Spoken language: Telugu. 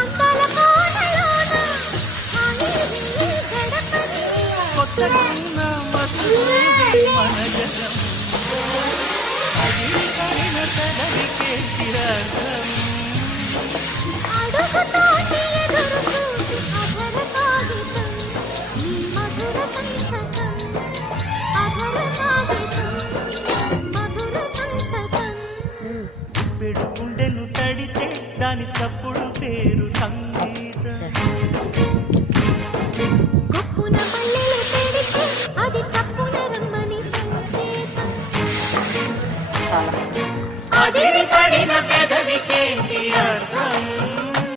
అందాల కోటలోన ఆగిలి గడపని కొత్తగున్న మధురి మనజనం అది కరిన తడలికే చిరాగం